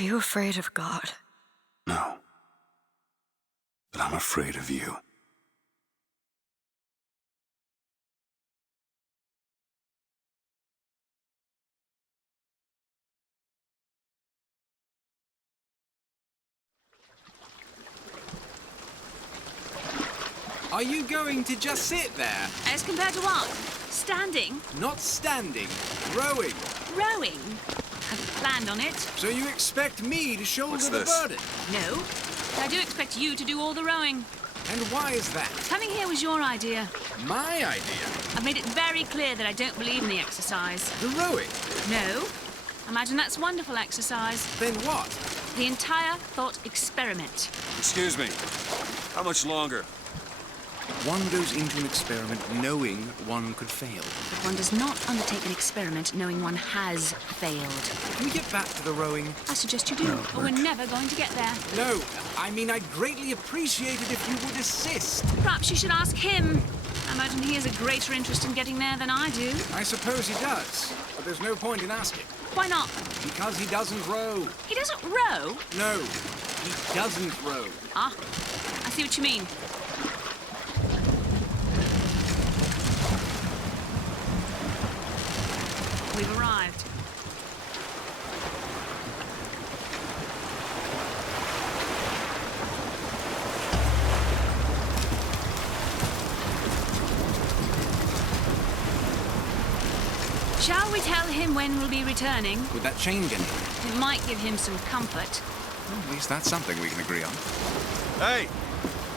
Are you afraid of God? No. But I'm afraid of you. Are you going to just sit there? As compared to what? Standing? Not standing, rowing. Rowing? I've planned on it. So you expect me to shoulder What's the this? burden? No. But I do expect you to do all the rowing. And why is that? Coming here was your idea. My idea? I've made it very clear that I don't believe in the exercise. The rowing? No. Imagine that's wonderful exercise. Then what? The entire thought experiment. Excuse me. How much longer? One goes into an experiment knowing one could fail. But one does not undertake an experiment knowing one has failed. Can we get back to the rowing? I suggest you do, or we're never going to get there. No, I mean I'd greatly appreciate it if you would assist. Perhaps you should ask him. I imagine he has a greater interest in getting there than I do. I suppose he does, but there's no point in asking. Why not? Because he doesn't row. He doesn't row? No, he doesn't row. Ah, I see what you mean. We've arrived. Shall we tell him when we'll be returning? Would that change anything? It might give him some comfort. Well, at least that's something we can agree on. Hey!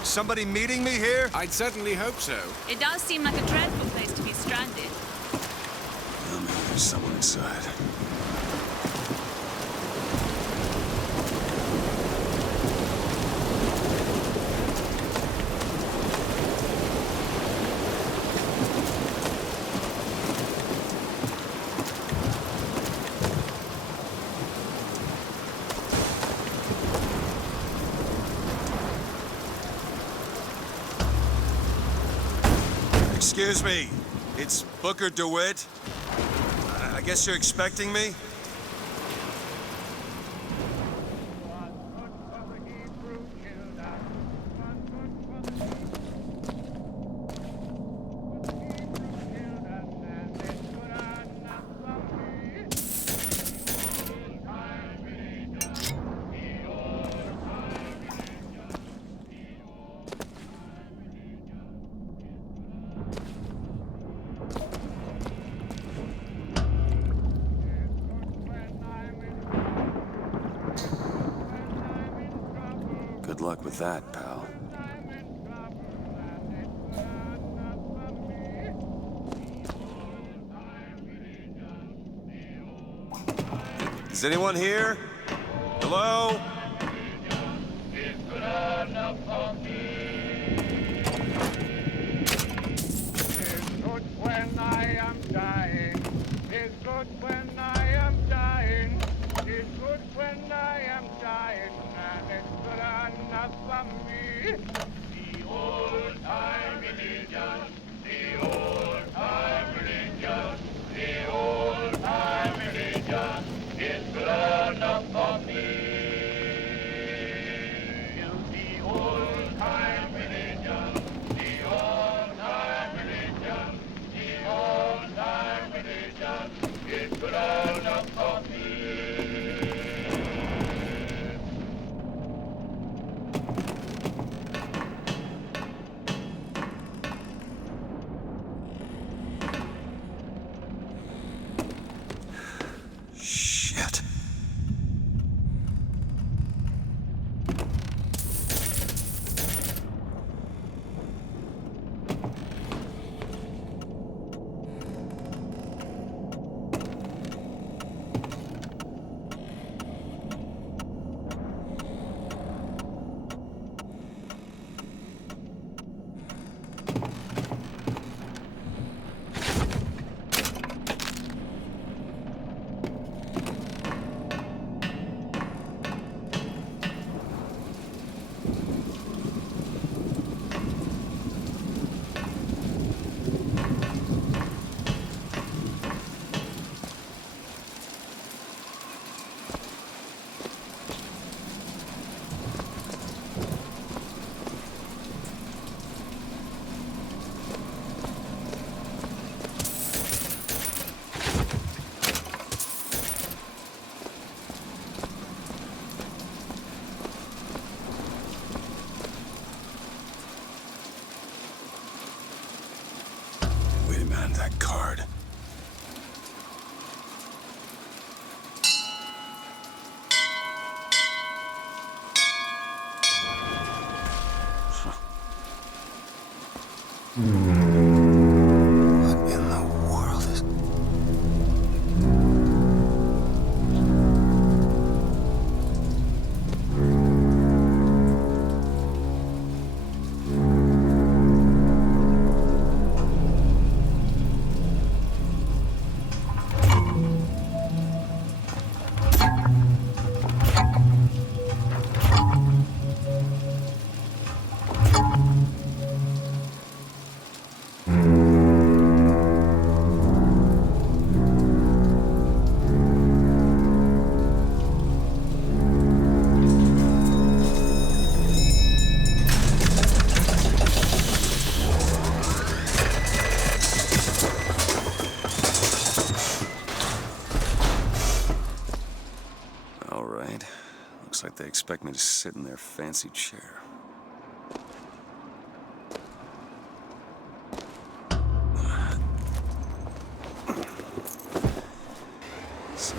Somebody meeting me here? I'd certainly hope so. It does seem like a dreadful place to be stranded. Oh, maybe there's someone inside. Excuse me, it's Booker DeWitt. I guess you're expecting me? Good luck with that, pal. Is anyone here? Hello? When I am dying, it's good when I am dying, it's good when I am dying, and it's good enough for me. The old-time religion, the old-time religion, the old-time religion, is good enough for me. The old-time religion, the old-time religion, the old-time religion is good enough for me. Hey man, that card. What in the world is... All right. Looks like they expect me to sit in their fancy chair. So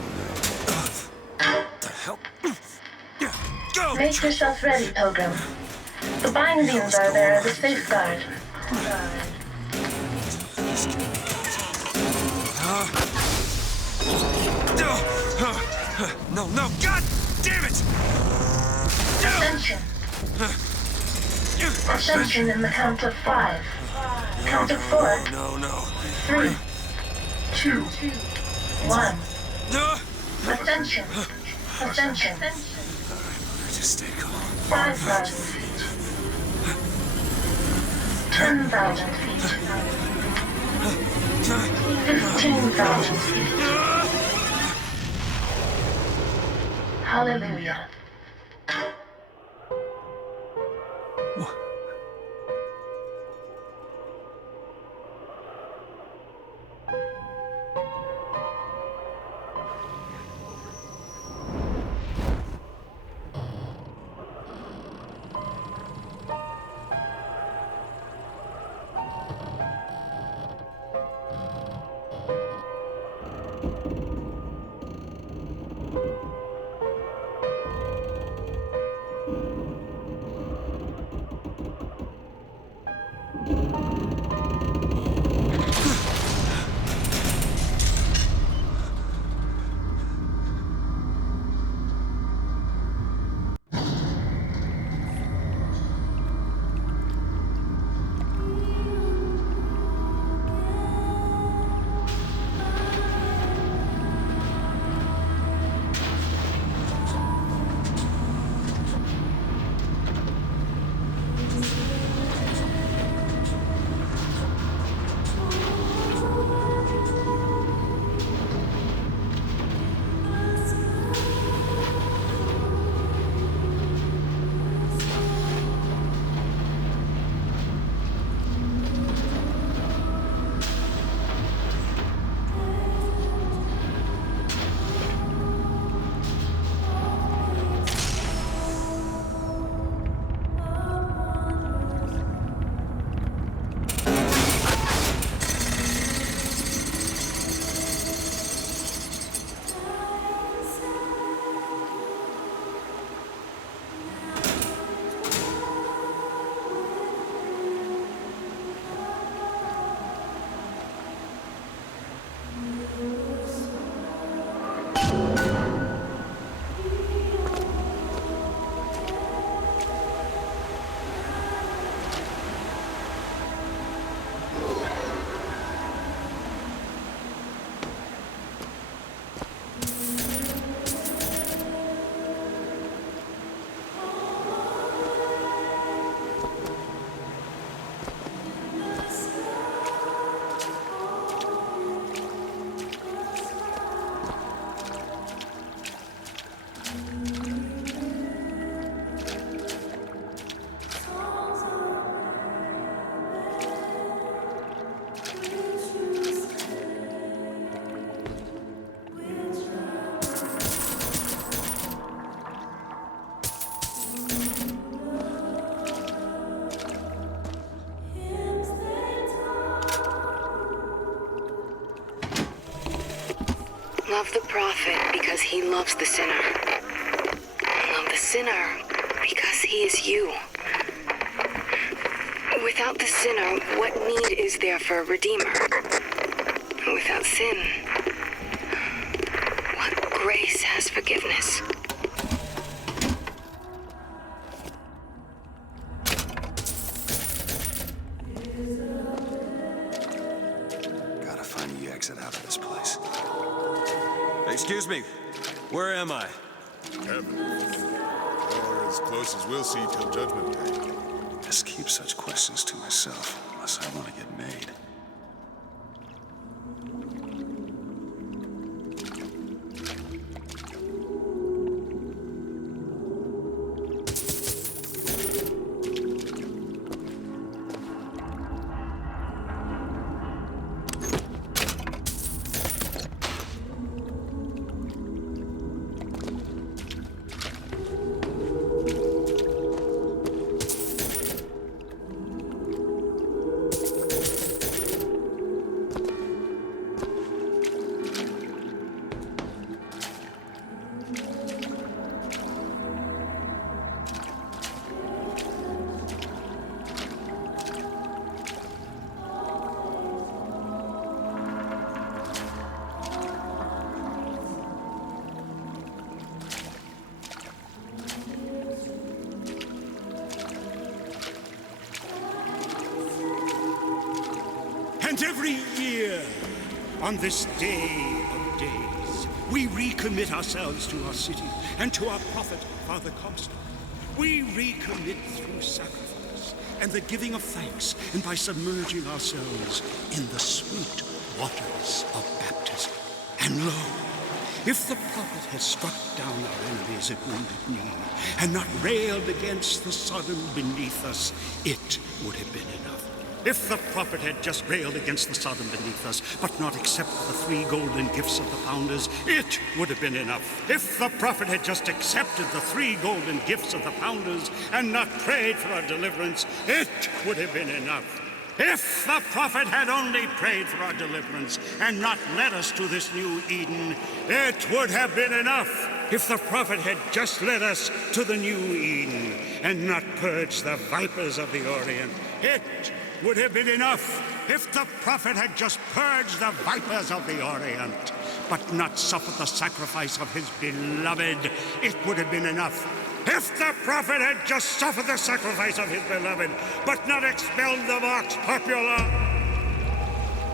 now... the hell? Go! Make yourself ready, Pilgrim. The bindings are there as a safeguard. No, no, God damn it! Ascension. Ascension in the count of 5. Count of 4. No. 3, 2, 1. No! Ascension. Ascension. Just stay calm. 5,000 feet. 10,000 feet. 15,000 feet. Hallelujah. Love the prophet because he loves the sinner. Love the sinner because he is you. Without the sinner, what need is there for a redeemer? Without sin, what grace has forgiveness? Gotta find the exit out of this place. Excuse me, where am I? Heaven. Or as close as we'll see till Judgment Day. Just keep such questions to myself, unless I want to get made. And every year, on this day of days, we recommit ourselves to our city and to our prophet, Father Comstock. We recommit through sacrifice and the giving of thanks, and by submerging ourselves in the sweet waters of baptism. And lo, if the prophet had struck down our enemies at wounded knee and not railed against the Sodom beneath us, it would have been enough. If the prophet had just railed against the Sodom beneath us, but not accepted the 3 golden gifts of the founders, it would have been enough. If the prophet had just accepted the 3 golden gifts of the founders and not prayed for our deliverance, it would have been enough. If the prophet had only prayed for our deliverance and not led us to this new Eden, it would have been enough. If the prophet had just led us to the new Eden and not purged the vipers of the Orient, it would have been enough. If the prophet had just purged the vipers of the Orient, but not suffered the sacrifice of his beloved, it would have been enough. If the prophet had just suffered the sacrifice of his beloved, but not expelled the vox populi.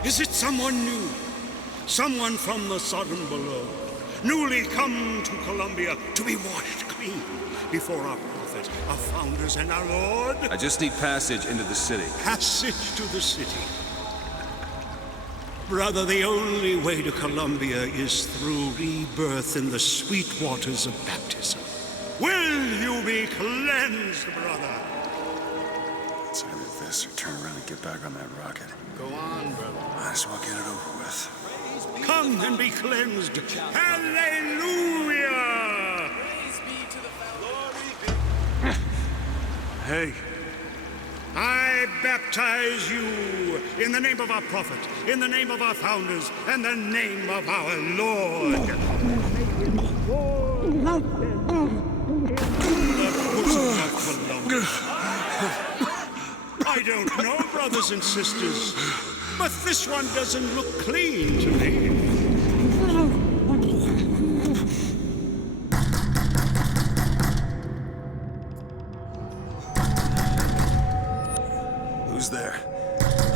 Is it someone new? Someone from the Sodom below, newly come to Columbia to be washed clean before our prophet, our founders, and our Lord? I just need passage into the city. Passage to the city. Brother, the only way to Columbia is through rebirth in the sweet waters of baptism. Will you be cleansed, brother? It's either this or turn around and get back on that rocket. Go on, brother. Might as well get it over with. Come and be cleansed. Hallelujah! Hey. I baptize you in the name of our prophet, in the name of our founders, and the name of our Lord. I don't know, brothers and sisters, but this one doesn't look clean to me. Who's there?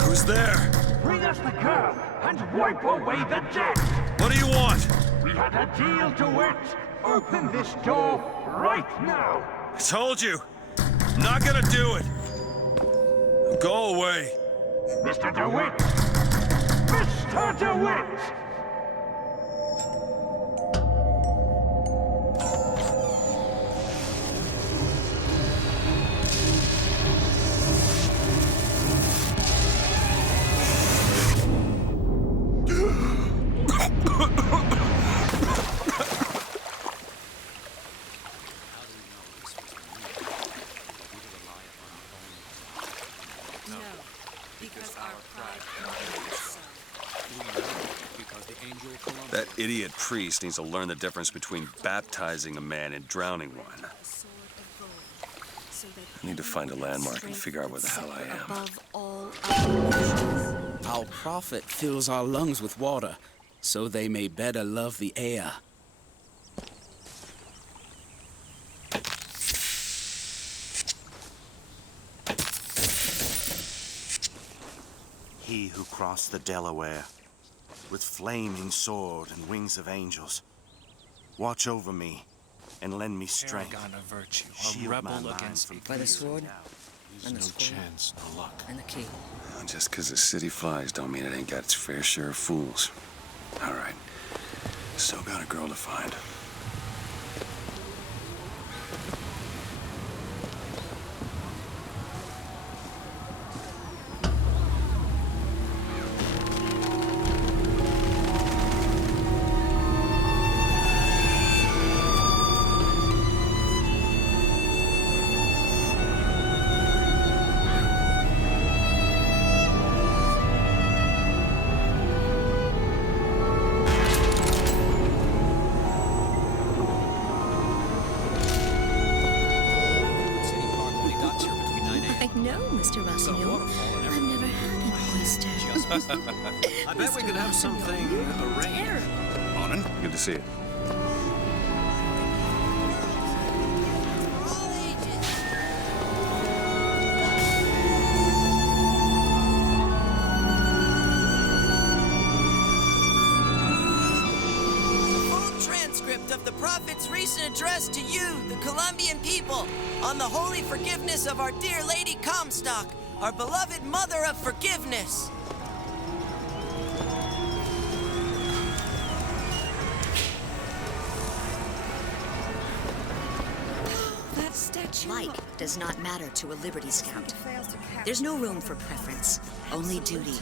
Who's there? Bring us the curb and wipe away the debt. What do you want? We had a deal to it. Open this door right now. I told you. I'm not gonna do it. Go away. Mr. DeWitt! Mr. DeWitt! Because our pride is so. We know because That idiot priest needs to learn the difference between baptizing a man and drowning one. I need to find a landmark and figure out where the hell I am. Our prophet fills our lungs with water, so they may better love the air. He who crossed the Delaware, with flaming sword and wings of angels, watch over me and lend me strength. Paragon of virtue, a Shield rebel my mind against from the By the fear sword and doubt. and the no scroll chance, no luck. and the key. Well, just because the city flies don't mean it ain't got its fair share of fools. All right. Still got a girl to find. No, Mr. Rossignol. I've never had an oyster. I bet we could have something arranged. Morning. Good to see you. Of the Prophet's recent address to you, the Colombian people, on the holy forgiveness of our dear Lady Comstock, our beloved Mother of Forgiveness. That statue. Like does not matter to a Liberty Scout. There's no room for preference, only duty.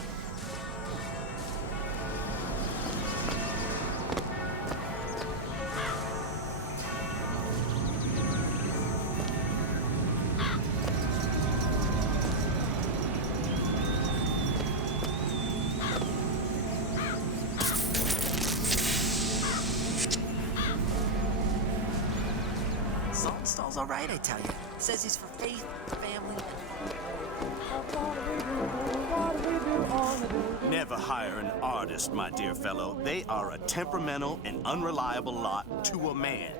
Saltonstall's all right, I tell you. Says he's for faith, family, and... Never hire an artist, my dear fellow. They are a temperamental and unreliable lot to a man.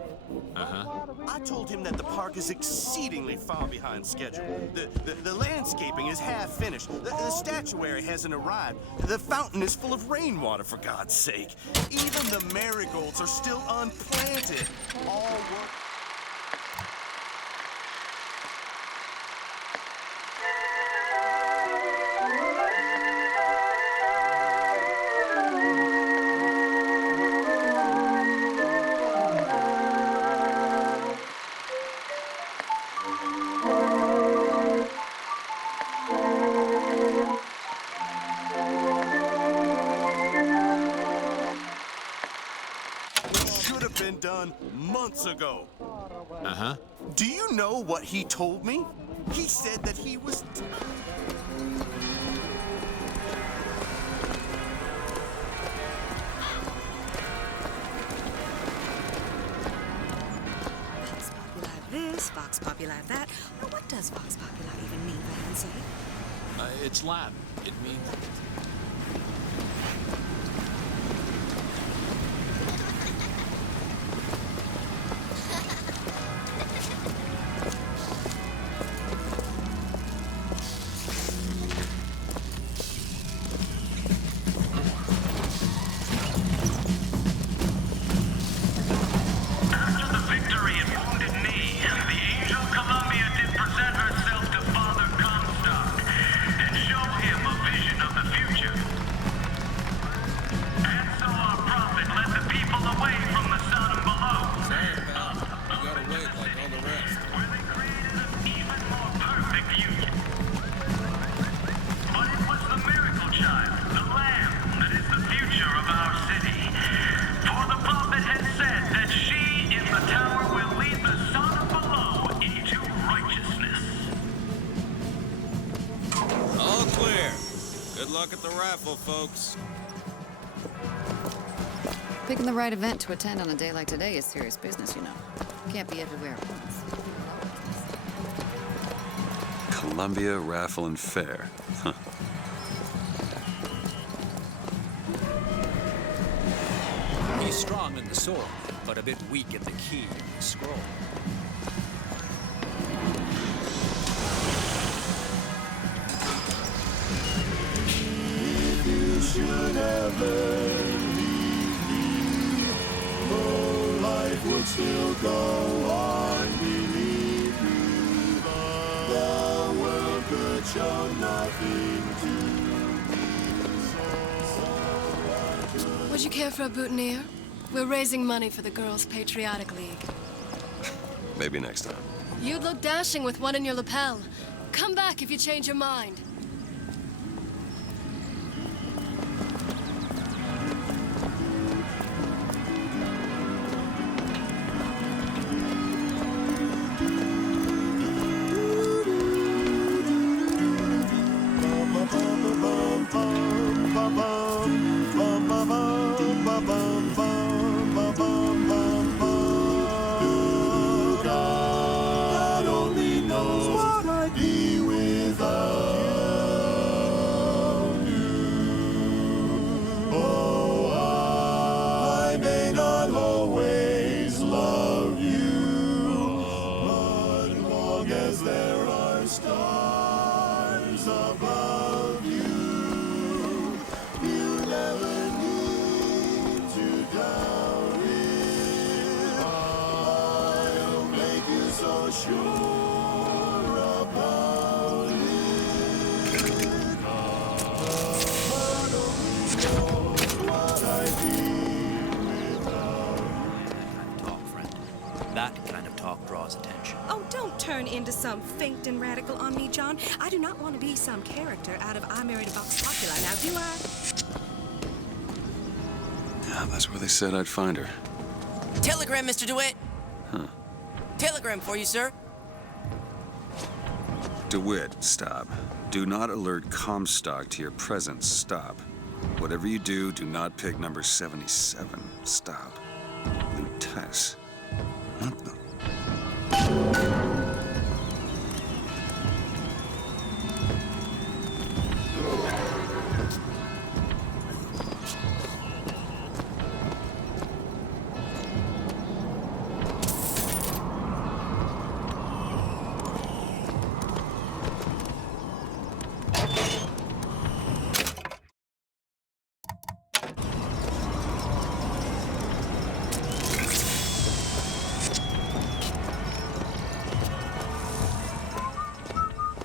I told him that the park is exceedingly far behind schedule. The landscaping is half finished. The statuary hasn't arrived. The fountain is full of rainwater, for God's sake. Even the marigolds are still unplanted. All work... Should have been done months ago. Do you know what he told me? He said that he was... Vox Populi this, Vox Populi that. Now, what does Vox Populi even mean, for heaven's sake? It's Latin. It means... Good luck at the raffle, folks. Picking the right event to attend on a day like today is serious business, you know. Can't be everywhere at once. Columbia Raffle and Fair. Huh. He's strong in the sword, but a bit weak in the key and the scroll. If you should ever leave me, oh, life would still go on, believe me. The world could show nothing to me. Would you care for a boutonniere? We're raising money for the Girls' Patriotic League. Maybe next time. You'd look dashing with one in your lapel. Come back if you change your mind. God only knows what I'd be without you. Oh, I may not always love you, but long as there are stars above you, you never need to doubt it. I'll make you so sure about it. God only knows what I'd be without. Talk, friend. That kind of talk draws attention. Oh, don't turn into some faint and radical on me, John. I do not want to be some character out of I Married a Vox Populi, now do I? Yeah, that's where they said I'd find her. Telegram, Mr. DeWitt. Huh. Telegram for you, sir. DeWitt, stop. Do not alert Comstock to your presence. Stop. Whatever you do, do not pick number 77. Stop. Lutess. What the?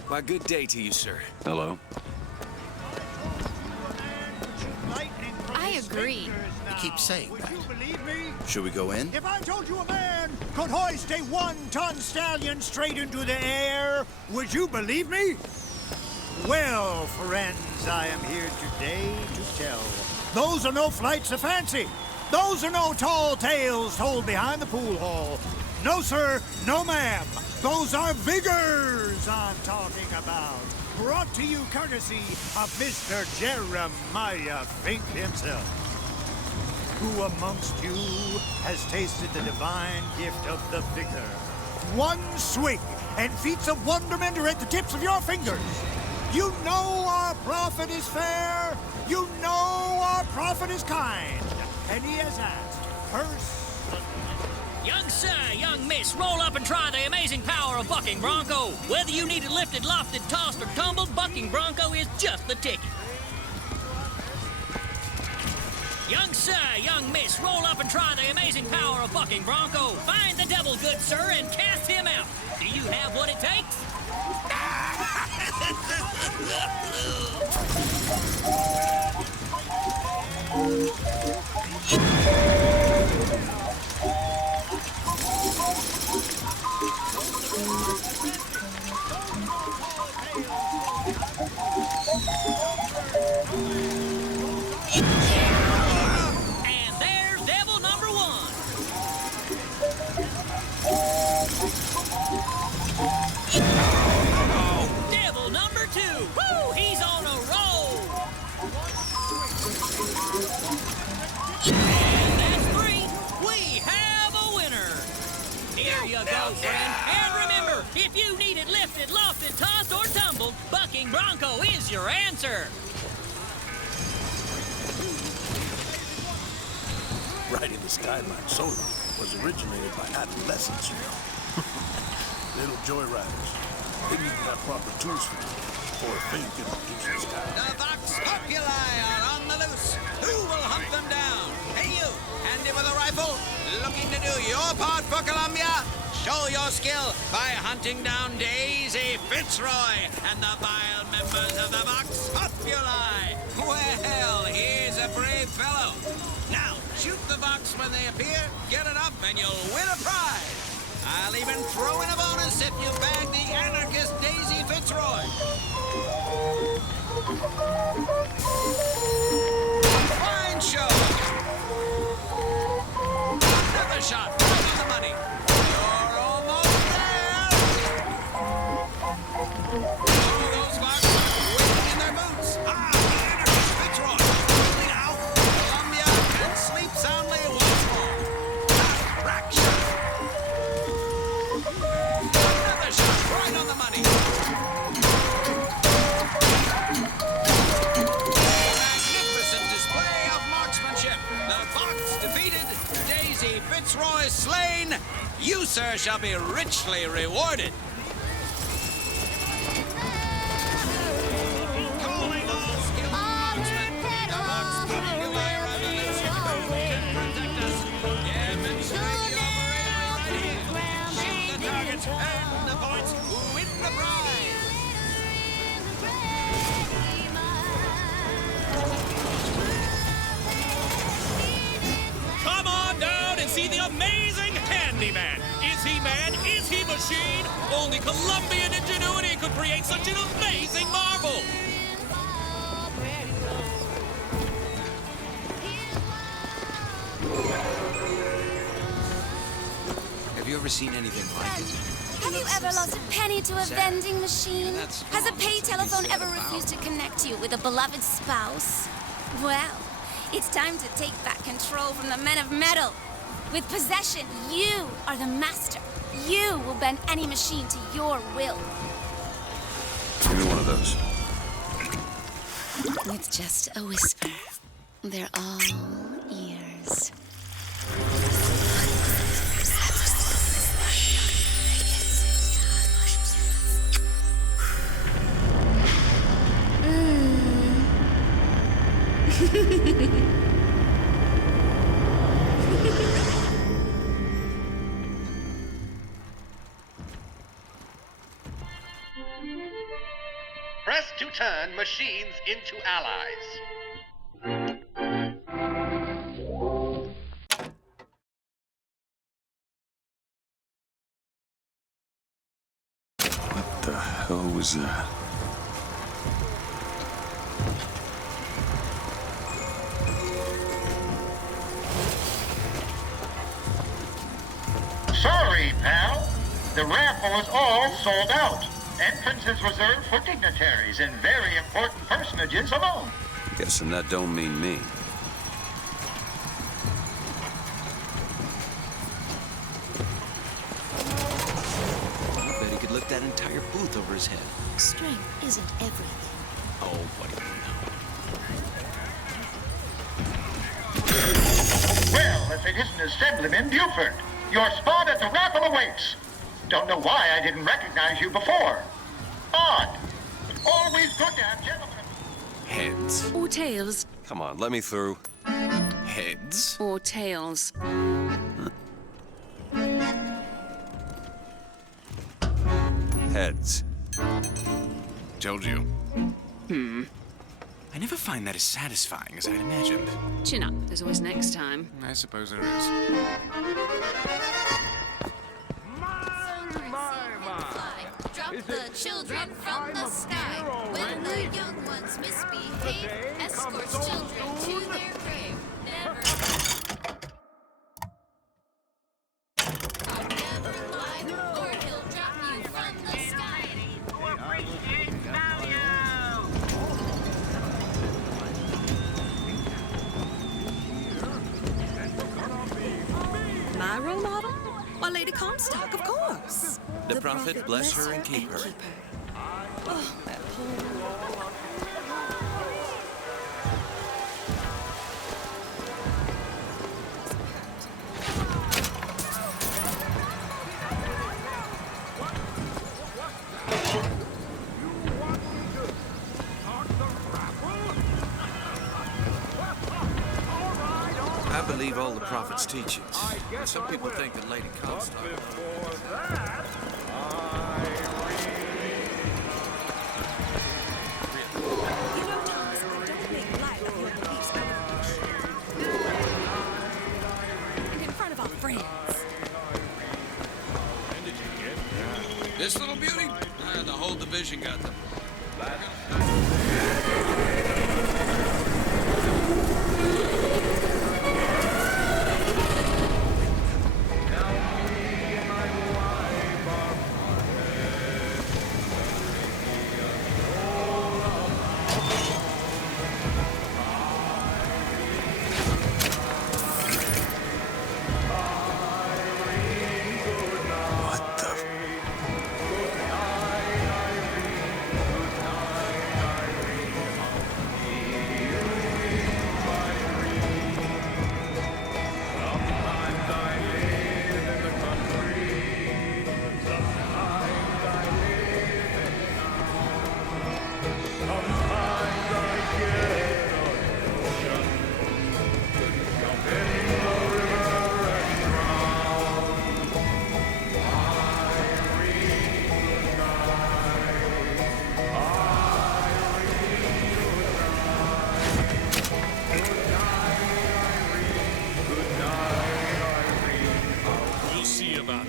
Why, good day to you, sir. Hello? I agree. You keep saying that. Would you believe me? Should we go in? If I told you a man could hoist a 1-ton stallion straight into the air, would you believe me? Well, friends, I am here today to tell. Those are no flights of fancy. Those are no tall tales told behind the pool hall. No, sir, no, ma'am. Those are vigors I'm talking about. Brought to you courtesy of Mr. Jeremiah Fink himself. Who amongst you has tasted the divine gift of the vigor? One swig, and feats of wonderment are at the tips of your fingers. You know our prophet is fair. You know our prophet is kind. And he has asked, first, Young sir, young miss, roll up and try the amazing power of Bucking Bronco. Whether you need it lifted, lofted, tossed, or tumbled, Bucking Bronco is just the ticket. Young sir, young miss, roll up and try the amazing power of Bucking Bronco. Find the devil, good sir, and cast him out. Do you have what it takes? And there's devil number 1. Devil number 2. Woo! He's on a roll. If you need it lifted, lofted, tossed, or tumbled, bucking bronco is your answer. Riding the Skyline solo was originated by adolescents, you know. Little joyriders. They need to have proper tools for it, or a fame can reduce the sky. The Vox Populi are on the loose. Who will hunt them down? Hey, you, handy with a rifle, looking to do your part for Columbia? Show your skill by hunting down Daisy Fitzroy and the vile members of the Vox Populi. Well, here's a brave fellow. Now, shoot the Vox when they appear, get it up, and you'll win a prize. I'll even throw in a bonus if you bag the anarchist Daisy Fitzroy. Fine show. Another shot, right on the money. You're almost there. Oh, those Vox are waiting in their boots. Ah, the anarchist Fitzroy. Only now, Columbia can sleep soundly once more. Rack shot. Another shot, right on the money. Magnificent display of marksmanship. The Vox defeated, Daisy Fitzroy slain. You, sir, shall be richly rewarded. Calling all skilled marksmen. The Vox Populi Revolution can protect us. Demonstrate the operator right here. Shoot the target, earn the points, win the prize. Come on down and see the amazing handyman. Is he man? Is he machine? Only Colombian ingenuity could create such an amazing marvel. Have you ever seen anything like it? Have you ever lost a penny to a vending machine? Has a pay telephone ever refused to connect you with a beloved spouse? Well, it's time to take back control from the men of metal. With possession, you are the master. You will bend any machine to your will. Give me one of those. With just a whisper, they're all ears. Press to turn machines into allies. What the hell was that? Sorry, pal. The raffle is all sold out. Entrance is reserved for dignitaries and very important personages alone. Guessing that don't mean me. I bet he could lift that entire booth over his head. Strength isn't everything. Oh, what do you know? Well, if it isn't Assemblyman Buford, your spot at the raffle awaits. Don't know why I didn't recognize you before. Odd. Always good to have gentlemen. Heads. Or tails. Come on, let me through. Heads? Or tails. Heads. Told you. I never find that as satisfying as I'd imagined. Chin up. There's always next time. I suppose there is. Drop the children from the sky. When the young ones misbehave, escorts children to their grave. Never. Never mind, or he'll drop you from the sky. My role model? Well, Lady Comstock, of course. The prophet bless her and keep her. Oh, that I believe all the prophet's teachings. Some people think that Lady Comstock... and in front of our friends. This little beauty? The whole division got them.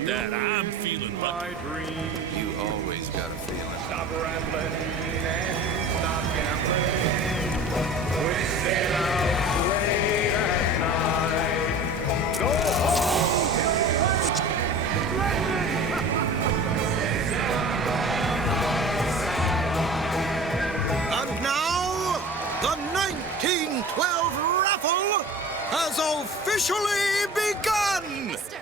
That I'm feeling lucky. You always got a feeling. Stop rambling and stop gambling. We sail out late at night. Go home. And now, the 1912 raffle has officially begun! Mister!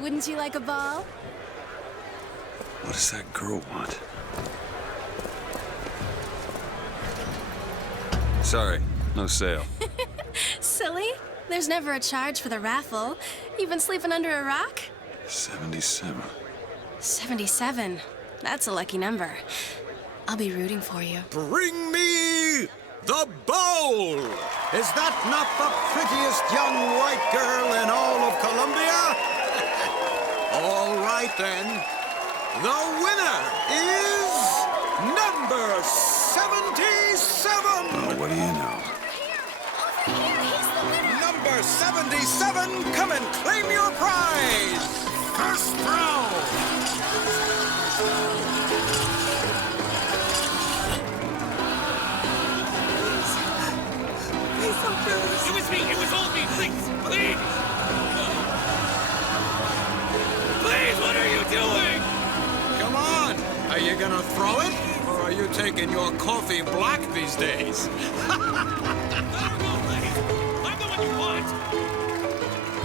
Wouldn't you like a ball? What does that girl want? Sorry, no sale. Silly. There's never a charge for the raffle. You've been sleeping under a rock? 77. 77. That's a lucky number. I'll be rooting for you. Bring me the bowl! Is that not the prettiest young white girl in all of Columbia? All right, then. The winner is number 77! Oh, what do you know? Over here! He's the winner! Number 77, come and claim your prize! First round! Please don't do this. It was me! It was all me! Please! Please! Please, what are you doing? Come on! Are you gonna throw it? Or are you taking your coffee black these days? I'm the one you want!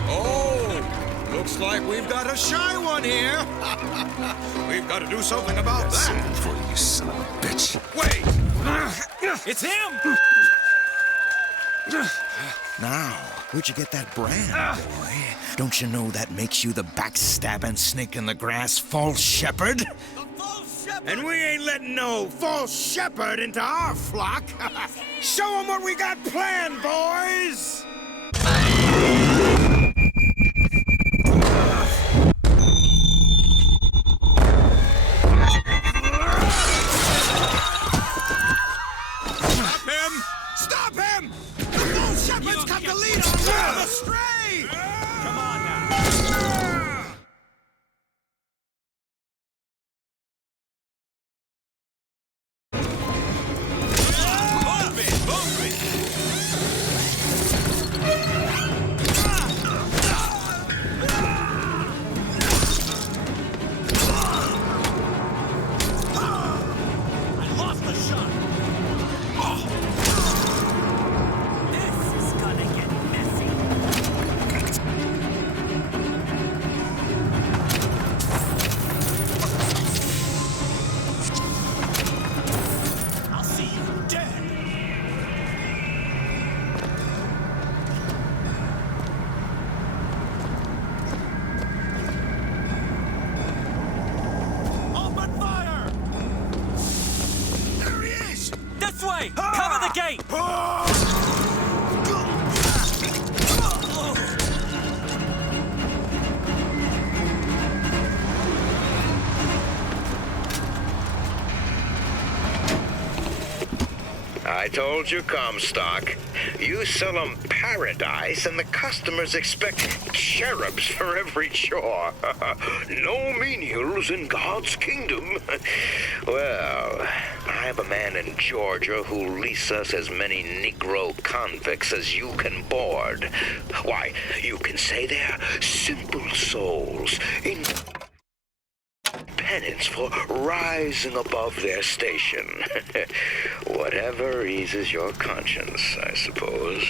Oh! Looks like we've got a shy one here. We've got to do something about that. Something for you, son of a bitch. Wait! It's him! Now, where'd you get that brand, boy? Don't you know that makes you the backstabbing snake in the grass false shepherd? And we ain't letting no false shepherd into our flock. Show them what we got planned, boys! Stop him! Stop him! The false shepherd's got the lead on Wild Astray! Come on now! I told you, Comstock. You sell them paradise, and the customers expect cherubs for every chore. No menials in God's kingdom. Well, I have a man in Georgia who'll lease us as many Negro convicts as you can board. Why, you can say they're simple souls in penance for rising above their station. Whatever eases your conscience, I suppose.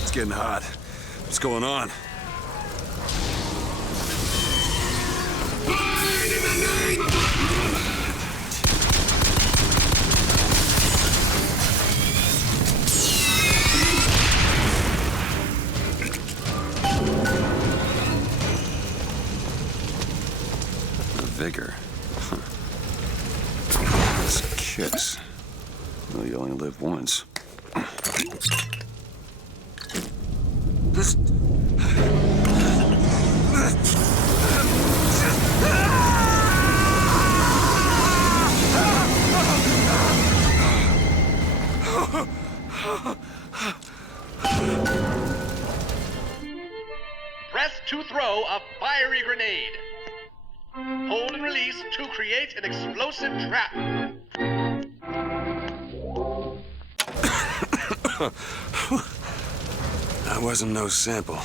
It's getting hot. What's going on? The vigor. Huh. This kicks. Well, you only live once. This... Activate an explosive trap. That wasn't no sample.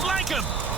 Flank him!